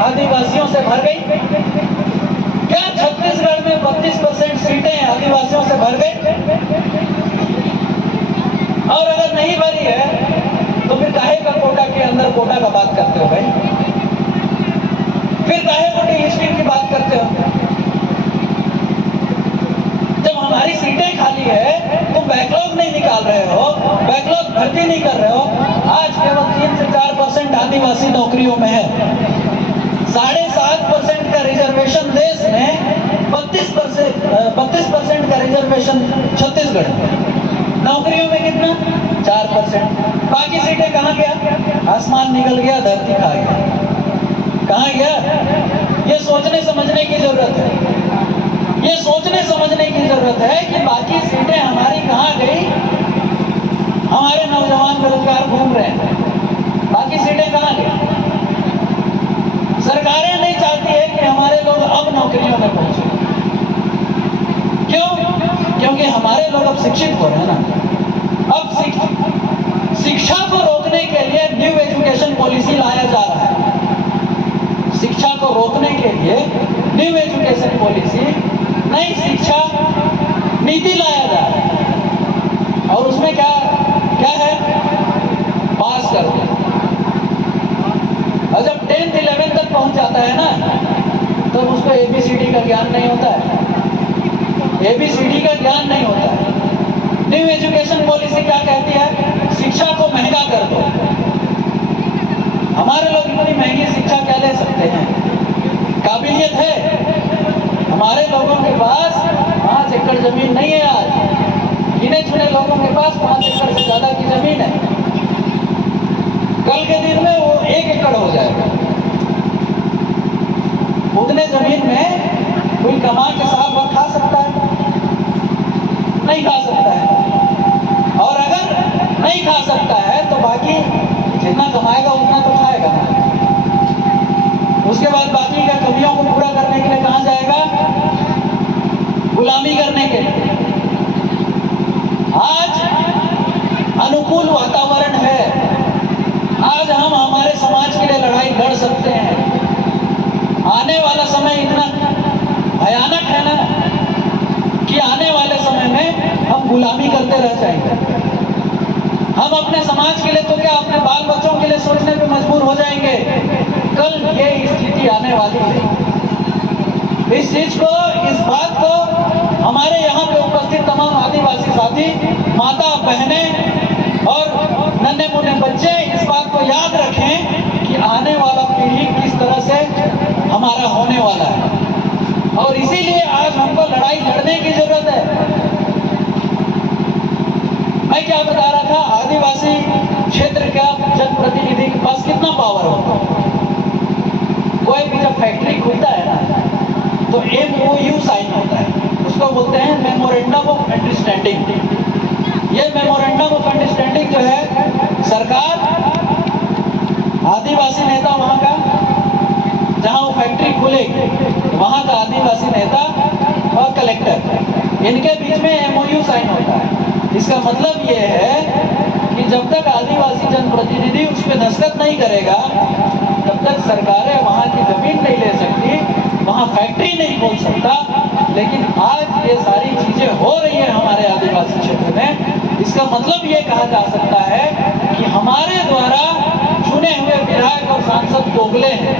आदिवासियों से भर गई? क्या छत्तीसगढ़ में 32% सीटें आदिवासियों से भर गई? और अगर नहीं भरी है तो फिर काहे का कोटा के अंदर कोटा का बात करते हो भाई? फिर काहे को डिलिस्टिंग की बात करते हो? जब हमारी सीटें खाली है तुम बैकलॉग नहीं निकाल रहे हो, बैकलॉग भर्ती नहीं कर रहे हो। आज केवल 3 से 4% आदिवासी नौकरियों में है। 7.5% का रिजर्वेशन देश में, 32% का रिजर्वेशन छत्तीसगढ़ में। नौकरियों में कितना? 4%। बाकी सीटें कहाँ गया? आसमान निकल गया, धरती खा गया। कहाँ गया? ये सोचने समझने की जरूरत है। ये सोचने समझने की जरूरत है कि बाकी सीटें हमारी कहाँ गई। हमारे नौजवान बेरोजगार घूम रहे हैं, बाकी सीटें कहाँ गई? सरकारें नहीं चाहती है कि हमारे लोग अब नौकरियों में पहुंचे। क्यों? क्योंकि हमारे लोग अब शिक्षित हो रहे हैं ना। अब शिक्षा को रोकने के लिए न्यू एजुकेशन पॉलिसी लाया जा रहा है। शिक्षा को रोकने के लिए न्यू एजुकेशन पॉलिसी, नई शिक्षा नीति लाया जा रहा है। और उसमें क्या क्या है? पास कर दो। और जब 10th 11th तक पहुंच जाता है ना, तो उसको ABCD का ज्ञान नहीं होता है। ABCD का ज्ञान नहीं होता है। न्यू एजुकेशन पॉलिसी क्या कहती है? शिक्षा को महंगा कर दो। हमारे लोग इतनी महंगी शिक्षा क्या ले सकते हैं? काबिलियत है? हमारे लोगों के पास 5 एकड़ जमीन नहीं है। आज गिने चुने लोगों के पास 5 एकड़ से ज्यादा की जमीन है। कल के दिन में वो 1 एकड़ हो जाएगा। उतने जमीन में कोई कमा के साल भर खा सकता है? नहीं खा सकता है। और अगर नहीं खा सकता है तो बाकी जितना कमाएगा उतना तो खाएगा ना। उसके बाद बाकी का कमियों को पूरा करने के लिए कहां जाएगा? गुलामी करने के लिए। आज अनुकूल वातावरण है। आज हम हमारे समाज के लिए लड़ाई लड़ सकते हैं। आने वाला समय इतना भयानक है ना कि आने वाले समय में हम गुलामी करते रह जाएंगे। हम अपने समाज के लिए तो क्या, अपने बाल बच्चों के लिए सोचने पे मजबूर हो जाएंगे। कल ये स्थिति आने वाली है। इस चीज को, इस बात को हमारे यहाँ पे उपस्थित तमाम आदिवासी साथी, माता बहनें और नन्हे मुन्ने बच्चे इस बात को याद रखें कि आने वाला पीढ़ी किस तरह से हमारा होने वाला है। और इसीलिए आज हमको लड़ाई लड़ने की जरूरत है। मैं क्या बता रहा था, आदिवासी क्षेत्र का जनप्रतिनिधि के पास कितना पावर होता है? कोई भी जब फैक्ट्री खुलता है ना, तो MOU साइन होता है। उसको बोलते हैं मेमोरेंडम ऑफ अंडरस्टैंडिंग। ये मेमोरेंडम ऑफ अंडरस्टैंडिंग जो है, सरकार, आदिवासी नेता वहां का, जहां वो फैक्ट्री खुलेगी वहां का आदिवासी नेता और कलेक्टर, इनके बीच में MOU साइन होता है। इसका मतलब ये है कि जब तक आदिवासी जनप्रतिनिधि उस पर दस्तखत नहीं करेगा, तब तक सरकारें वहां की जमीन नहीं ले सकती, वहां फैक्ट्री नहीं खोल सकता। लेकिन आज ये सारी चीजें हो रही है हमारे आदिवासी क्षेत्र में। इसका मतलब ये कहा जा सकता है कि हमारे द्वारा चुने हुए विधायक और सांसद दोगले हैं।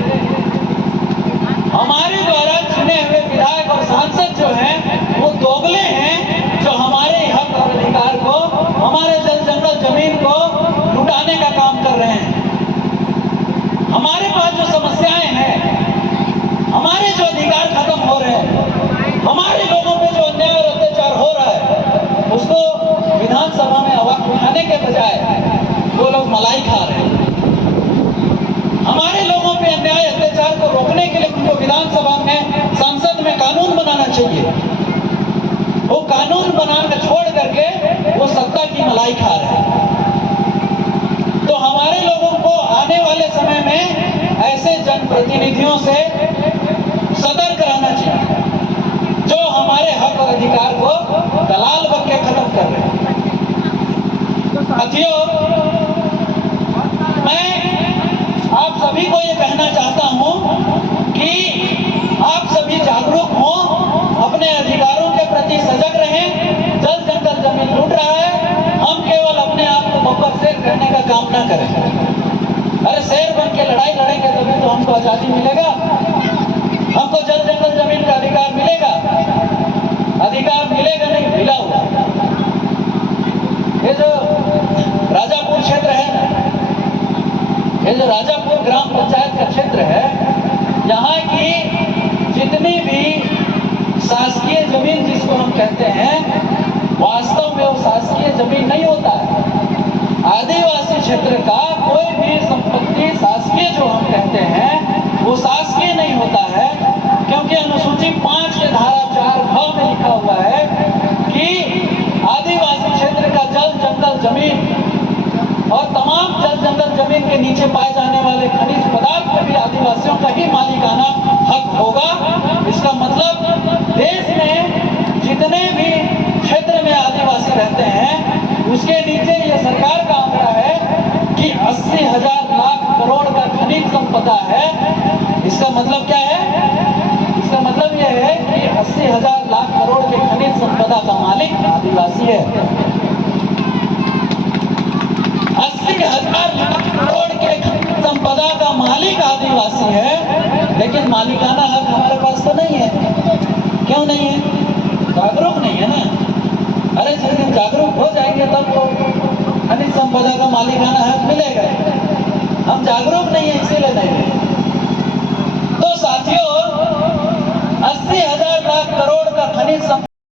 हमारे द्वारा चुने हुए विधायक और सांसद जो हैं वो दोगले हैं, जो हमारे हक और अधिकार को, हमारे जल जंगल जमीन को लुटाने का काम कर रहे हैं। हमारे पास जो समस्याएं हैं, हमारे जो अधिकार खत्म हो रहे हैं, हमारे लोगों पे जो अन्याय और अत्याचार हो रहा है, उसको विधानसभा में आवाज उठाने के बजाय वो लोग मलाई खा रहे हैं। हमारे लोगों पे अन्याय अत्याचार को रोकने के लिए उनको विधानसभा में, संसद में कानून बनाना चाहिए। वो कानून बनाना छोड़ करके वो सत्ता की मलाई खा रहे हैं। तो हमारे लोगों को आने वाले समय में ऐसे जनप्रतिनिधियों से सतर्क रहना चाहिए, जो हमारे हक और अधिकार को दलाल बन के खत्म कर रहे हैं। साथियों, मैं आप सभी को ये कहना चाहता हूं को आजादी मिलेगा? हमको जल जंगल जमीन का अधिकार मिलेगा? अधिकार मिलेगा नहीं, मिला हुआ। ये जो राजापुर क्षेत्र है ना, ये जो राजापुर ग्राम पंचायत का क्षेत्र है, यहाँ की जितनी भी शासकीय जमीन जिसको हम कहते हैं, वास्तव में वो शासकीय जमीन नहीं होता है। आदिवासी क्षेत्र का कोई भी संपत्ति शासकीय जो हम कहते हैं वो शासकीय नहीं होता है, क्योंकि अनुसूची 5 के धारा 4(ख) में लिखा हुआ है कि आदिवासी क्षेत्र का जल जंगल जमीन और तमाम जल जंगल जमीन के नीचे पाए जाने वाले खनिज पदार्थ में भी आदिवासियों का ही मालिकाना हक होगा। इसका मतलब देश में जितने भी क्षेत्र में आदिवासी रहते हैं उसके नीचे ये सरकार का आंकड़ा है कि 80,000 लाख करोड़ का खनिज संपदा है। इसका मतलब क्या है? इसका मतलब यह है कि 80,000 लाख करोड़ के खनिज संपदा का मालिक आदिवासी है। 80,000 लाख करोड़ के खनिज संपदा का मालिक आदिवासी है, लेकिन मालिकाना हक हमारे पास तो नहीं है। क्यों नहीं है? जागरूक नहीं है ना। अरे जिस दिन जागरूक हो जाएंगे तब तो खनिज संपदा का मालिकाना हक मिलेगा। हम जागरूक नहीं है, इसीलिए नहीं है। तो साथियों, 80,000 लाख करोड़ का खनिज